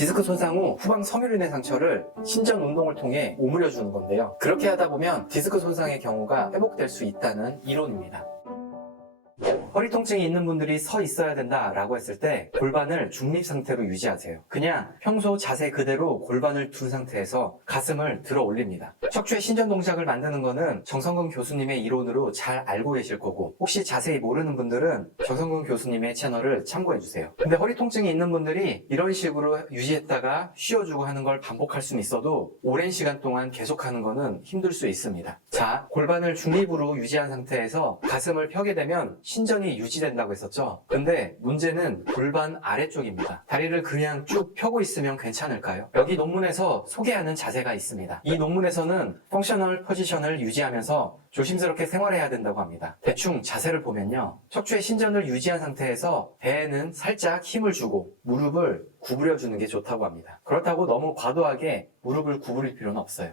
디스크 손상 후 후방 섬유륜의 상처를 신전 운동을 통해 오므려주는 건데요. 그렇게 하다 보면 디스크 손상의 경우가 회복될 수 있다는 이론입니다. 허리 통증이 있는 분들이 서 있어야 된다 라고 했을 때 골반을 중립 상태로 유지하세요. 그냥 평소 자세 그대로 골반을 둔 상태에서 가슴을 들어 올립니다. 척추의 신전 동작을 만드는 거는 정성근 교수님의 이론으로 잘 알고 계실 거고, 혹시 자세히 모르는 분들은 정성근 교수님의 채널을 참고해 주세요. 근데 허리 통증이 있는 분들이 이런 식으로 유지했다가 쉬어주고 하는 걸 반복할 수는 있어도 오랜 시간 동안 계속하는 거는 힘들 수 있습니다. 자, 골반을 중립으로 유지한 상태에서 가슴을 펴게 되면 신전이 유지된다고 했었죠. 근데 문제는 골반 아래쪽입니다. 다리를 그냥 쭉 펴고 있으면 괜찮을까요? 여기 논문에서 소개하는 자세가 있습니다. 이 논문에서는 펑셔널 포지션을 유지하면서 조심스럽게 생활해야 된다고 합니다. 대충 자세를 보면요, 척추의 신전을 유지한 상태에서 배에는 살짝 힘을 주고 무릎을 구부려 주는 게 좋다고 합니다. 그렇다고 너무 과도하게 무릎을 구부릴 필요는 없어요.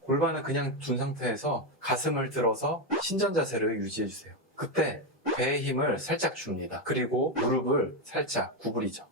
골반을 그냥 둔 상태에서 가슴을 들어서 신전 자세를 유지해 주세요. 그때 배의 힘을 살짝 줍니다. 그리고 무릎을 살짝 구부리죠.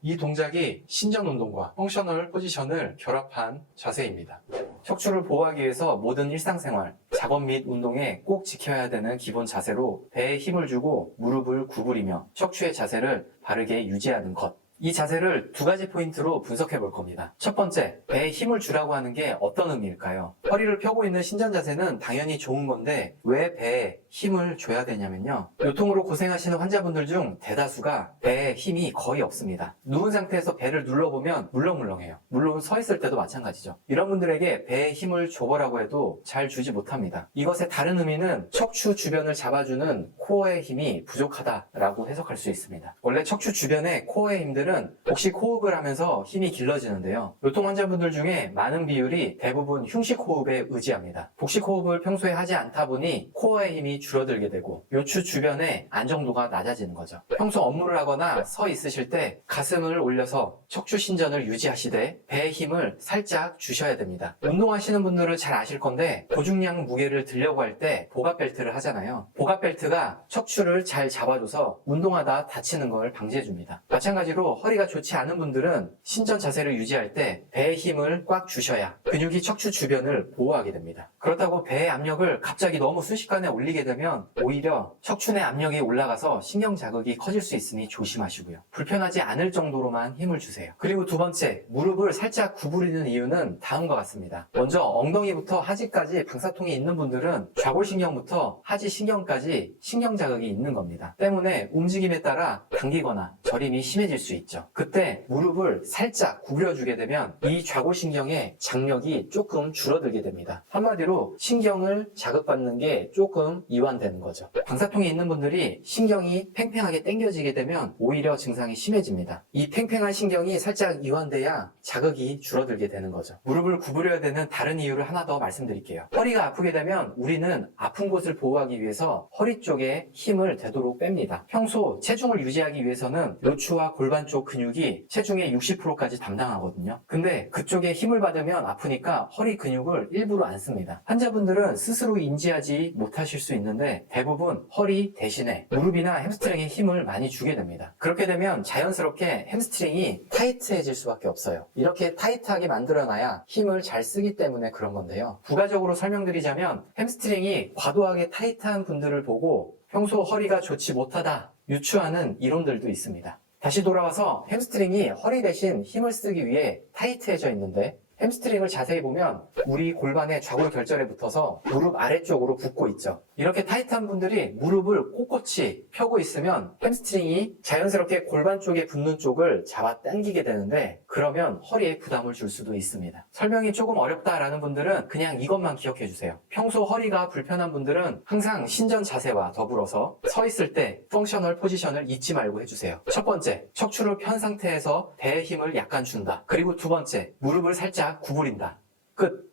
이 동작이 신전 운동과 펑셔널 포지션을 결합한 자세입니다. 척추를 보호하기 위해서 모든 일상생활, 작업 및 운동에 꼭 지켜야 되는 기본 자세로 배에 힘을 주고 무릎을 구부리며 척추의 자세를 바르게 유지하는 것. 이 자세를 두 가지 포인트로 분석해 볼 겁니다. 첫 번째, 배에 힘을 주라고 하는 게 어떤 의미일까요? 허리를 펴고 있는 신전 자세는 당연히 좋은 건데 왜 배에 힘을 줘야 되냐면요, 요통으로 고생하시는 환자분들 중 대다수가 배에 힘이 거의 없습니다. 누운 상태에서 배를 눌러보면 물렁물렁해요. 물론 서 있을 때도 마찬가지죠. 이런 분들에게 배에 힘을 줘보라고 해도 잘 주지 못합니다. 이것의 다른 의미는 척추 주변을 잡아주는 코어의 힘이 부족하다라고 해석할 수 있습니다. 원래 척추 주변의 코어의 힘들은 복식 호흡을 하면서 힘이 길러지는데요, 요통 환자분들 중에 많은 비율이 대부분 흉식 호흡에 의지합니다. 복식 호흡을 평소에 하지 않다 보니 코어의 힘이 줄어들게 되고 요추 주변의 안정도가 낮아지는 거죠. 평소 업무를 하거나 서 있으실 때 가슴을 올려서 척추 신전을 유지하시되 배의 힘을 살짝 주셔야 됩니다. 운동하시는 분들은 잘 아실 건데 고중량 무게를 들려고 할 때 복압벨트를 하잖아요. 복압벨트가 척추를 잘 잡아줘서 운동하다 다치는 걸 방지해줍니다. 마찬가지로 허리가 좋지 않은 분들은 신전 자세를 유지할 때 배의 힘을 꽉 주셔야 근육이 척추 주변을 보호하게 됩니다. 그렇다고 배의 압력을 갑자기 너무 순식간에 올리게 되면 오히려 척추 내 압력이 올라가서 신경 자극이 커질 수 있으니 조심하시고요. 불편하지 않을 정도로만 힘을 주세요. 그리고 두 번째, 무릎을 살짝 구부리는 이유는 다음과 같습니다. 먼저 엉덩이부터 하지까지 방사통이 있는 분들은 좌골신경부터 하지신경까지 신경 자극이 있는 겁니다. 때문에 움직임에 따라 당기거나 저림이 심해질 수 있죠. 그때 무릎을 살짝 구부려주게 되면 이 좌골신경의 장력이 조금 줄어들게 됩니다. 한마디로 신경을 자극받는 게 조금 이완되는 거죠. 방사통이 있는 분들이 신경이 팽팽하게 당겨지게 되면 오히려 증상이 심해집니다. 이 팽팽한 신경이 살짝 이완돼야 자극이 줄어들게 되는 거죠. 무릎을 구부려야 되는 다른 이유를 하나 더 말씀드릴게요. 허리가 아프게 되면 우리는 아픈 곳을 보호하기 위해서 허리 쪽에 힘을 되도록 뺍니다. 평소 체중을 유지하기 위해서는 요추와 골반 쪽 근육이 체중의 60%까지 담당하거든요. 근데 그쪽에 힘을 받으면 아프니까 허리 근육을 일부러 안 씁니다. 환자분들은 스스로 인지하지 못하실 수 있는데 대부분 허리 대신에 무릎이나 햄스트링에 힘을 많이 주게 됩니다. 그렇게 되면 자연스럽게 햄스트링이 타이트해질 수밖에 없어요. 이렇게 타이트하게 만들어놔야 힘을 잘 쓰기 때문에 그런 건데요. 부가적으로 설명드리자면 햄스트링이 과도하게 타이트한 분들을 보고 평소 허리가 좋지 못하다 유추하는 이론들도 있습니다. 다시 돌아와서 햄스트링이 허리 대신 힘을 쓰기 위해 타이트해져 있는데 햄스트링을 자세히 보면 우리 골반의 좌골결절에 붙어서 무릎 아래쪽으로 붙고 있죠. 이렇게 타이트한 분들이 무릎을 꼿꼿이 펴고 있으면 햄스트링이 자연스럽게 골반 쪽에 붙는 쪽을 잡아 당기게 되는데 그러면 허리에 부담을 줄 수도 있습니다. 설명이 조금 어렵다라는 분들은 그냥 이것만 기억해 주세요. 평소 허리가 불편한 분들은 항상 신전 자세와 더불어서 서 있을 때 펑셔널 포지션을 잊지 말고 해주세요. 첫 번째, 척추를 편 상태에서 배의 힘을 약간 준다. 그리고 두 번째, 무릎을 살짝 구부린다. 끝.